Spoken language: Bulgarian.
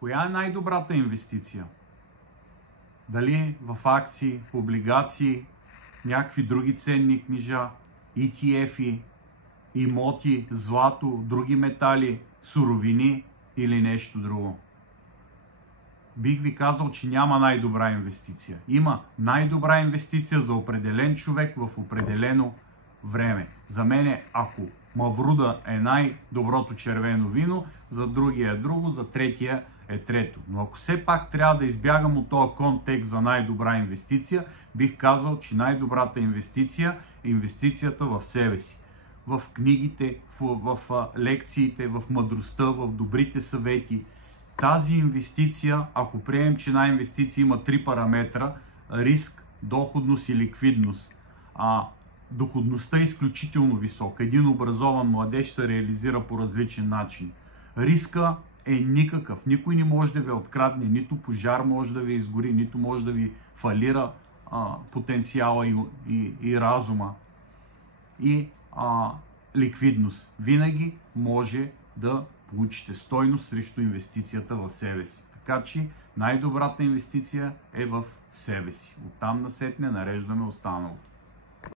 Коя е най-добрата инвестиция? Дали в акции, облигации, някакви други ценни книжа, ETF-и, имоти, злато, други метали, суровини или нещо друго? Бих ви казал, че няма най-добра инвестиция. Има най-добра инвестиция за определен човек в определено време. За мен, ако Мавруда е най-доброто червено вино, за другия е друго, за третия е трето. Но ако все пак трябва да избягам от този контекст за най-добра инвестиция, бих казал, че най-добрата инвестиция е инвестицията в себе си. В книгите, в лекциите, в мъдростта, в добрите съвети. Тази инвестиция, ако приемем, че една инвестиция има 3 параметра, риск, доходност и ликвидност. Доходността е изключително висока. Един образован младеж се реализира по различен начин. Риска е никакъв. Никой не може да ви открадне, нито пожар може да ви изгори, нито може да ви фалира потенциала и разума. И ликвидност. Винаги може да получите стойност срещу инвестицията в себе си. Така че най-добрата инвестиция е в себе си. Оттам насетне нареждаме останалото.